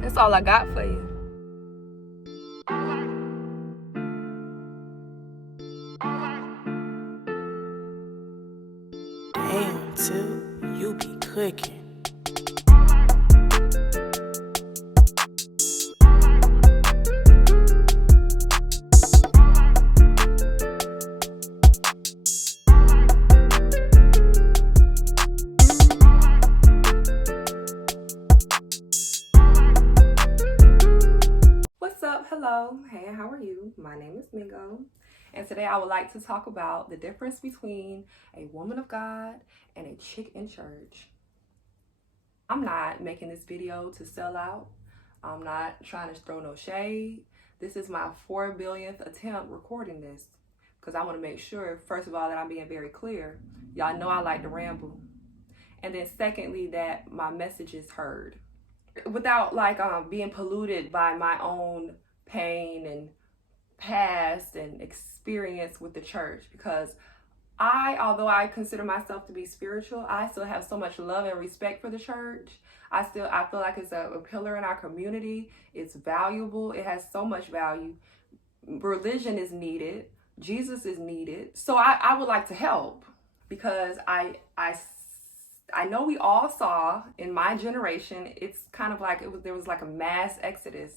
That's all I got for you. Damn, Tip, you be cooking. What's up? Hello. Hey, how are you? My name is Mingo. And today I would like to talk about the difference between a woman of God and a chick in church. I'm not making this video to sell out. I'm not trying to throw no shade. This is my 4 billionth attempt recording this because I want to make sure, first of all, that I'm being very clear. Y'all know I like to ramble. And then secondly, that my message is heard without being polluted by my own pain and past and experience with the church, because although I consider myself to be spiritual, I still have so much love and respect for the church. I feel like it's a pillar in our community. It's valuable. It has so much value. Religion is needed. Jesus is needed. So I would like to help, because I know we all saw in my generation, it's kind of like there was like a mass exodus.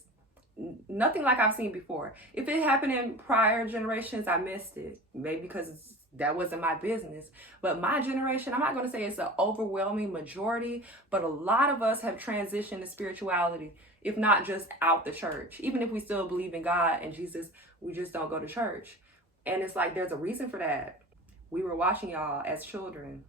Nothing like I've seen before. If it happened in prior generations, I missed it. Maybe because that wasn't my business. But my generation, I'm not going to say it's an overwhelming majority, but a lot of us have transitioned to spirituality, if not just out the church. Even if we still believe in God and Jesus, we just don't go to church. And it's like there's a reason for that. We were watching y'all as children,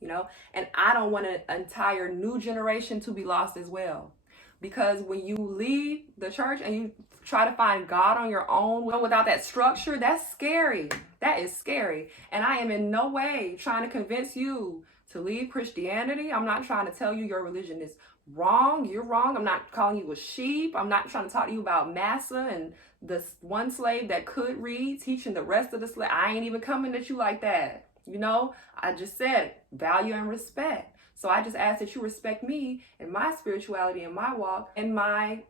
and I don't want an entire new generation to be lost as well. Because when you leave the church and you try to find God on your own without that structure, that's scary. That is scary. And I am in no way trying to convince you to leave Christianity. I'm not trying to tell you your religion is wrong. You're wrong. I'm not calling you a sheep. I'm not trying to talk to you about Massa and the one slave that could read, teaching the rest of the slave. I ain't even coming at you like that. I just said value and respect. So I just ask that you respect me and my spirituality and my walk and my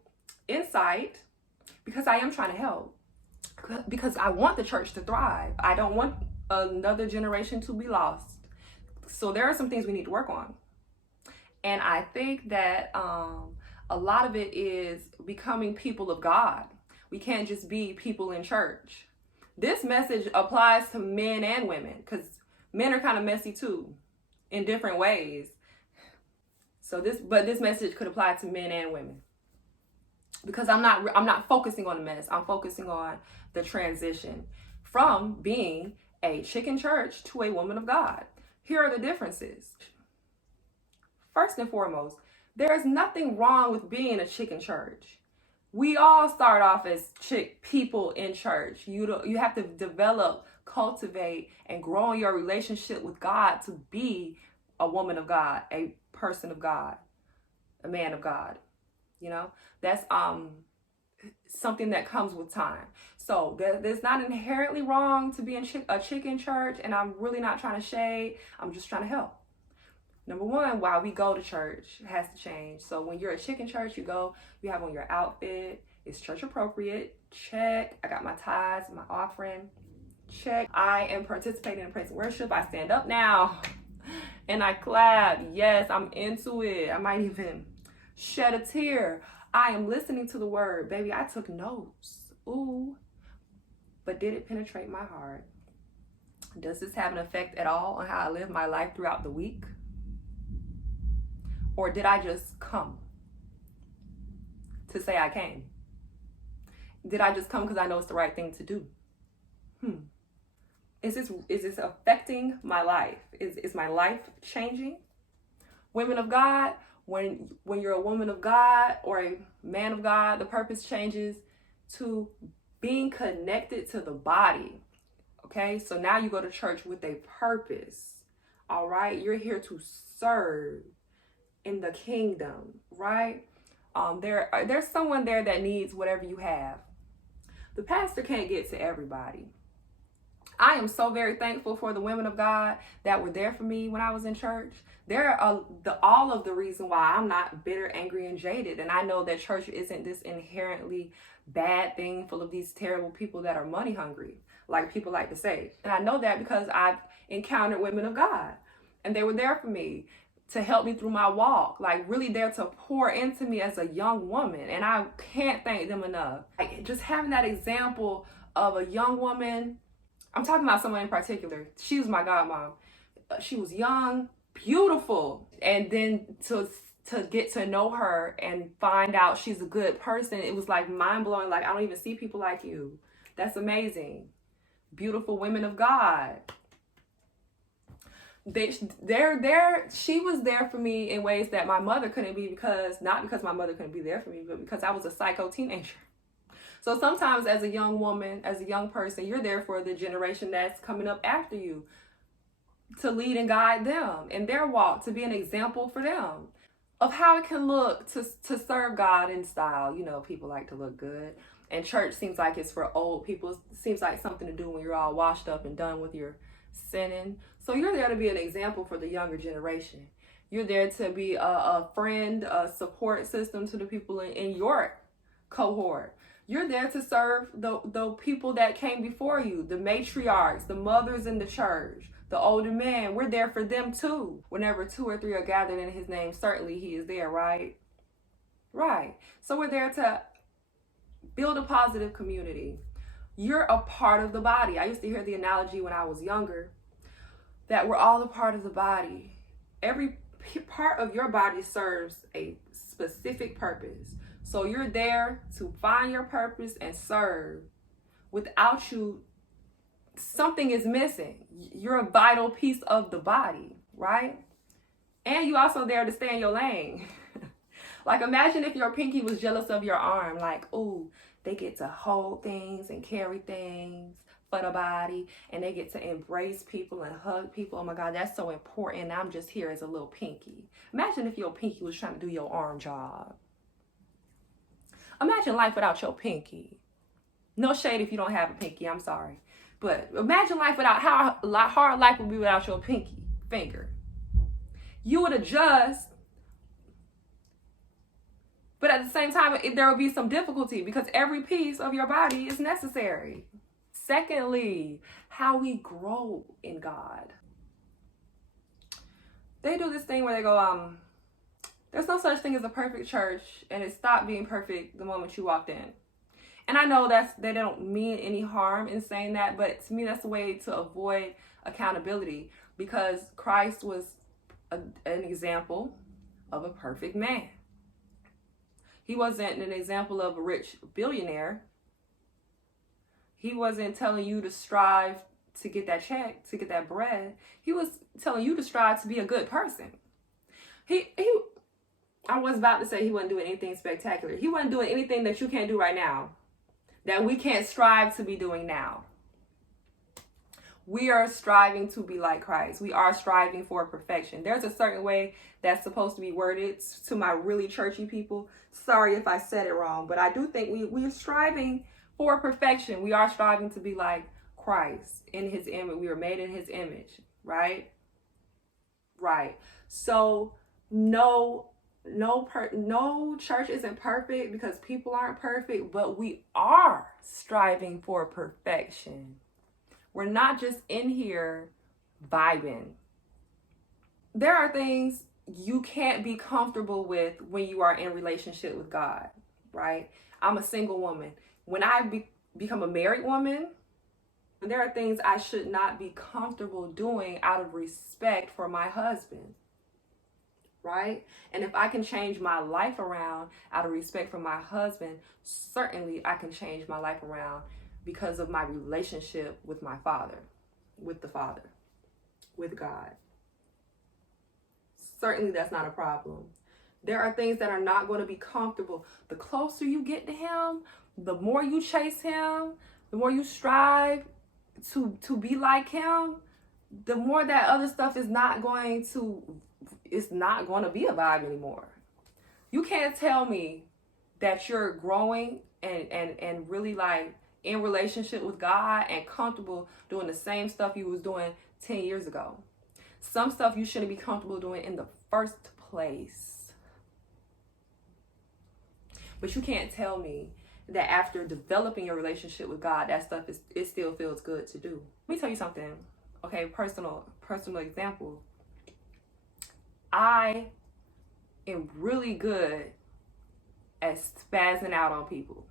insight, because I am trying to help. Because I want the church to thrive. I don't want another generation to be lost. So there are some things we need to work on. And I think that a lot of it is becoming people of God. We can't just be people in church. This message applies to men and women, because men are kind of messy too, in different ways. So this message could apply to men and women, because I'm not focusing on the mess. I'm focusing on the transition from being a chick in church to a woman of God. Here are the differences. First and foremost, there is nothing wrong with being a chick in church. We all start off as chick people in church. You have to develop, cultivate, and grow in your relationship with God to be a woman of God, a person of God, a man of God. That's something that comes with time. So there's not inherently wrong to be a chick in church, and I'm really not trying to shade. I'm just trying to help. Number one, why we go to church has to change. So when you're a chick in church, you have on your outfit. It's church appropriate. Check. I got my tithes, my offering. Check. I am participating in praise and worship. I stand up now and I clap. Yes, I'm into it. I might even shed a tear. I am listening to the word. Baby, I took notes. Ooh. But did it penetrate my heart? Does this have an effect at all on how I live my life throughout the week? Or did I just come to say I came? Did I just come because I know it's the right thing to do? Is this affecting my life? Is my life changing? Women of God, when you're a woman of God or a man of God, the purpose changes to being connected to the body. Okay, so now you go to church with a purpose. All right, you're here to serve in the kingdom, right? There's someone there that needs whatever you have. The pastor can't get to everybody. I am so very thankful for the women of God that were there for me when I was in church. They're all of the reason why I'm not bitter, angry, and jaded. And I know that church isn't this inherently bad thing full of these terrible people that are money hungry, like people like to say. And I know that because I've encountered women of God, and they were there for me to help me through my walk, like really there to pour into me as a young woman. And I can't thank them enough. Like just having that example of a young woman. I'm talking about someone in particular. She was my godmom. She was young, beautiful. And then to get to know her and find out she's a good person, it was like mind blowing. Like, I don't even see people like you. That's amazing. Beautiful women of God. She was there for me in ways that my mother couldn't be, not because my mother couldn't be there for me, but because I was a psycho teenager. So sometimes as a young woman, as a young person, you're there for the generation that's coming up after you, to lead and guide them in their walk, to be an example for them of how it can look to serve God in style. You know, people like to look good. And church seems like it's for old people. It seems like something to do when you're all washed up and done with your sinning. So you're there to be an example for the younger generation. You're there to be a friend, a support system to the people in your cohort. You're there to serve the people that came before you, the matriarchs, the mothers in the church, the older men. We're there for them too. Whenever 2 or 3 are gathered in his name, certainly he is there, right? Right. So we're there to build a positive community. You're a part of the body. I used to hear the analogy when I was younger that we're all a part of the body. Every part of your body serves a specific purpose. So you're there to find your purpose and serve. Without you, something is missing. You're a vital piece of the body, right? And you also there to stay in your lane. Like, imagine if your pinky was jealous of your arm. Like, ooh, they get to hold things and carry things for the body, and they get to embrace people and hug people. Oh my God, that's so important. I'm just here as a little pinky. Imagine if your pinky was trying to do your arm job. Imagine life without your pinky. No shade if you don't have a pinky, I'm sorry. But imagine life without, how hard life would be without your pinky finger. You would adjust, but at the same time, there will be some difficulty because every piece of your body is necessary. Secondly, how we grow in God. They do this thing where they go, there's no such thing as a perfect church, and it stopped being perfect the moment you walked in. And I know they don't mean any harm in saying that, but to me, that's a way to avoid accountability, because Christ was an example of a perfect man. He wasn't an example of a rich billionaire. He wasn't telling you to strive to get that check, to get that bread. He was telling you to strive to be a good person. I was about to say he wasn't doing anything spectacular. He wasn't doing anything that you can't do right now, that we can't strive to be doing now. We are striving to be like Christ. We are striving for perfection. There's a certain way that's supposed to be worded to my really churchy people. Sorry if I said it wrong, but I do think we're striving for perfection. We are striving to be like Christ in his image. We were made in his image, right? Right. So no church isn't perfect because people aren't perfect, but we are striving for perfection. We're not just in here vibing. There are things you can't be comfortable with when you are in relationship with God, right? I'm a single woman. When I become a married woman, there are things I should not be comfortable doing out of respect for my husband, right? And if I can change my life around out of respect for my husband, certainly I can change my life around because of my relationship with my Father, with the Father, with God. Certainly that's not a problem. There are things that are not going to be comfortable. The closer you get to him, the more you chase him, the more you strive to be like him, the more that other stuff is not going to be a vibe anymore. You can't tell me that you're growing and really like in relationship with God and comfortable doing the same stuff you was doing 10 years ago. Some stuff you shouldn't be comfortable doing in the first place. But you can't tell me that after developing your relationship with God, that stuff it still feels good to do. Let me tell you something. Okay, personal example. I am really good at spazzing out on people,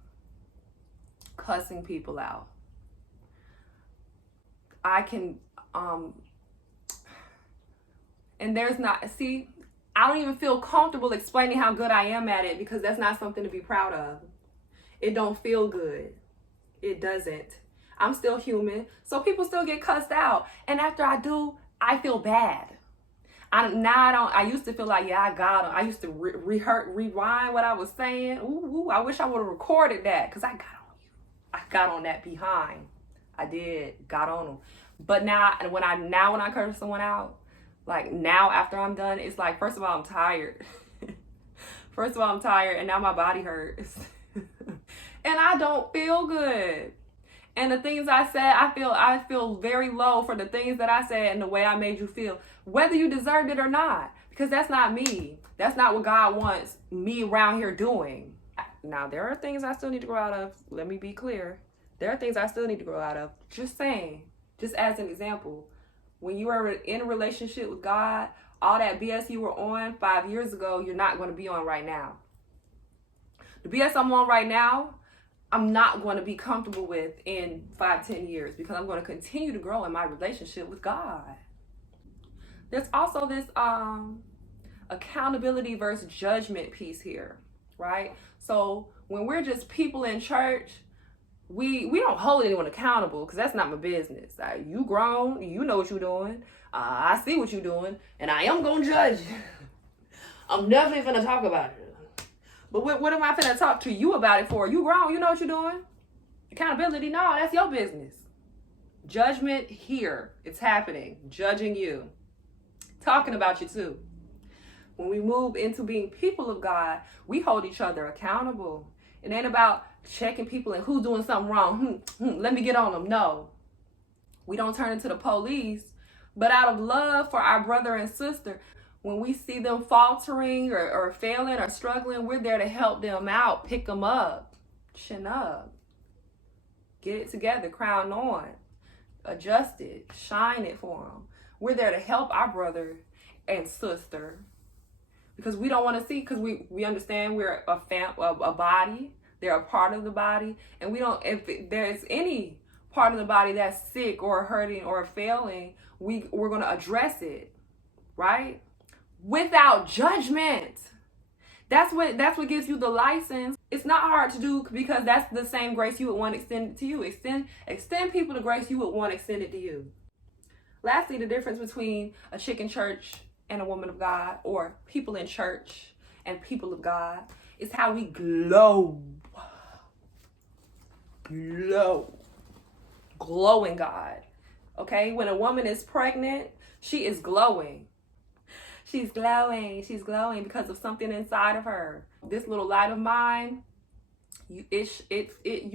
cussing people out. I can and there's not, see, I don't even feel comfortable explaining how good I am at it because that's not something to be proud of. It don't feel good. It doesn't. I'm still human, so people still get cussed out. And after I do, I feel bad. I used to feel like, yeah, I got them. I used to rewind what I was saying. Ooh, I wish I would have recorded that because I got on you. I got on that behind. I did, got on them. But now when I curse someone out, like now after I'm done, it's like, first of all, I'm tired. And now my body hurts. And I don't feel good. And the things I said, I feel very low for the things that I said and the way I made you feel, whether you deserved it or not, because that's not me. That's not what God wants me around here doing. Now, there are things I still need to grow out of. Let me be clear. There are things I still need to grow out of. Just saying, just as an example, when you are in a relationship with God, all that BS you were on 5 years ago, you're not going to be on right now. The BS I'm on right now, I'm not going to be comfortable with in 5-10 years because I'm going to continue to grow in my relationship with God. There's also this accountability versus judgment piece here, right? So when we're just people in church, we don't hold anyone accountable because that's not my business. You grown, you know what you're doing. I see what you're doing, and I am going to judge you. I'm definitely going to talk about it. But what am I finna talk to you about it for? You grown, you know what you're doing. Accountability, no, that's your business. Judgment here, it's happening. Judging you. Talking about you too. When we move into being people of God, we hold each other accountable. It ain't about checking people and who's doing something wrong. Let me get on them. No. We don't turn into the police. But out of love for our brother and sister, when we see them faltering or failing or struggling, we're there to help them out, pick them up, chin up, get it together, crown on, adjust it, shine it for them. We're there to help our brother and sister because we don't want to see, because we understand we're a body, they're a part of the body, and we don't, if there's any part of the body that's sick or hurting or failing, we're going to address it, right? Without judgment. That's what gives you the license. It's not hard to do because that's the same grace you would want extended to you. Extend people the grace you would want extended to you. Lastly, the difference between a chick in church and a woman of God, or people in church and people of God, is how we glow. Glow in God. Okay? When a woman is pregnant, she is glowing. She's glowing because of something inside of her. This little light of mine, you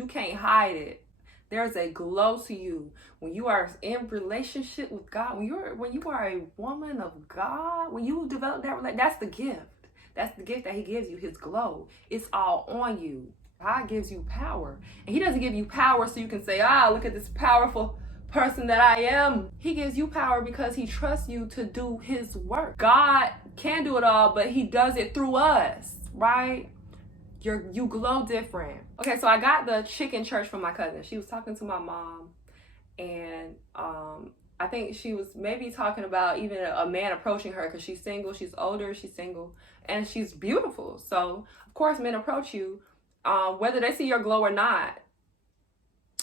can't hide it. There's a glow to you when you are in relationship with God. When you are a woman of God, when you develop that relationship, that's the gift. That's the gift that He gives you. His glow. It's all on you. God gives you power, and He doesn't give you power so you can say, look at this powerful person that I am. He gives you power because He trusts you to do His work. God can do it all, but He does it through us, right? You glow different. Okay, so I got the chick in church from my cousin. She was talking to my mom, and I think she was maybe talking about even a man approaching her because she's single, she's older, she's single, and she's beautiful. So of course men approach you, whether they see your glow or not.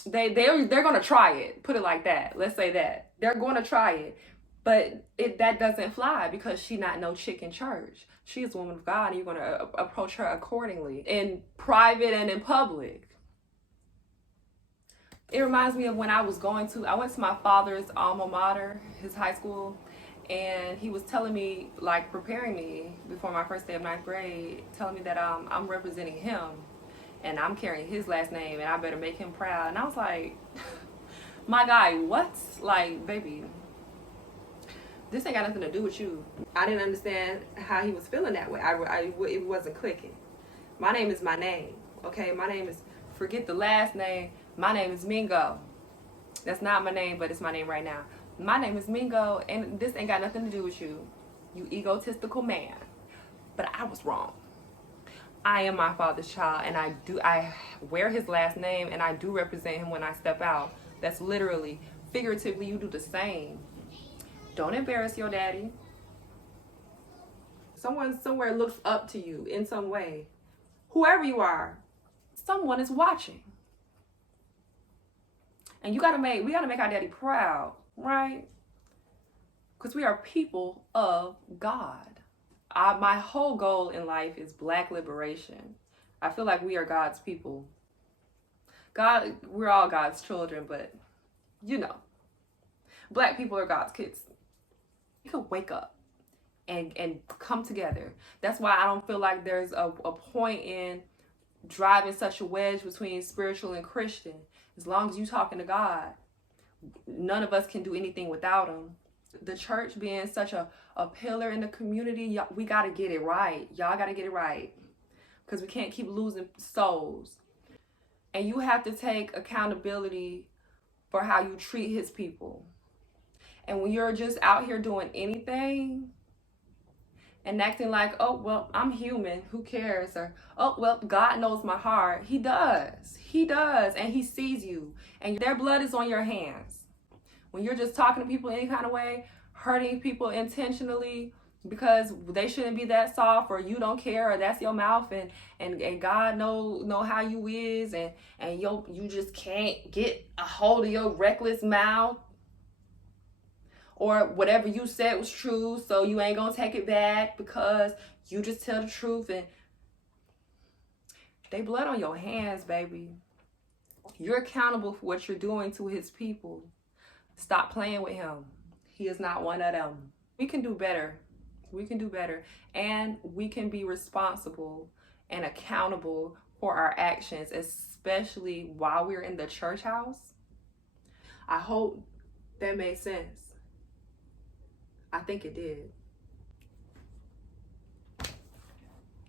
They're gonna try it. Put it like that. Let's say that they're gonna try it, but that doesn't fly because she's not no chick in church. She is a woman of God, and you're gonna approach her accordingly in private and in public. It reminds me of when I went to my father's alma mater, his high school, and he was telling me, like preparing me before my first day of ninth grade, telling me that I'm representing him. and I'm carrying his last name, and I better make him proud. And I was like, my guy, what's like, baby, this ain't got nothing to do with you. I didn't understand how he was feeling that way. It wasn't clicking. My name is my name, okay? My name is, forget the last name. My name is Mingo. That's not my name, but it's my name right now. My name is Mingo, and this ain't got nothing to do with you, you egotistical man. But I was wrong. I am my father's child, and I wear his last name, and I do represent him when I step out. That's literally, figuratively, you do the same. Don't embarrass your daddy. Someone somewhere looks up to you in some way. Whoever you are, someone is watching. And we gotta make our daddy proud, right? Because we are people of God. My whole goal in life is Black liberation. I feel like we are God's people. God, we're all God's children, but you know, Black people are God's kids. You can wake up and come together. That's why I don't feel like there's a point in driving such a wedge between spiritual and Christian. As long as you talking to God, none of us can do anything without him. The church being such a pillar in the community, we got to get it right. Y'all got to get it right, because we can't keep losing souls. And you have to take accountability for how you treat his people. And when you're just out here doing anything and acting like, oh, well, I'm human, who cares? Or, oh, well, God knows my heart. He does. He does. And he sees you. And their blood is on your hands. When you're just talking to people any kind of way, hurting people intentionally because they shouldn't be that soft, or you don't care, or that's your mouth, and God know how you is, and you just can't get a hold of your reckless mouth, or whatever you said was true, so you ain't gonna take it back because you just tell the truth, and they blood on your hands, baby. You're accountable for what you're doing to his people. Stop playing with him. He is not one of them. We can do better. We can do better. And we can be responsible and accountable for our actions, especially while we're in the church house. I hope that made sense. I think it did.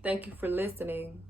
Thank you for listening.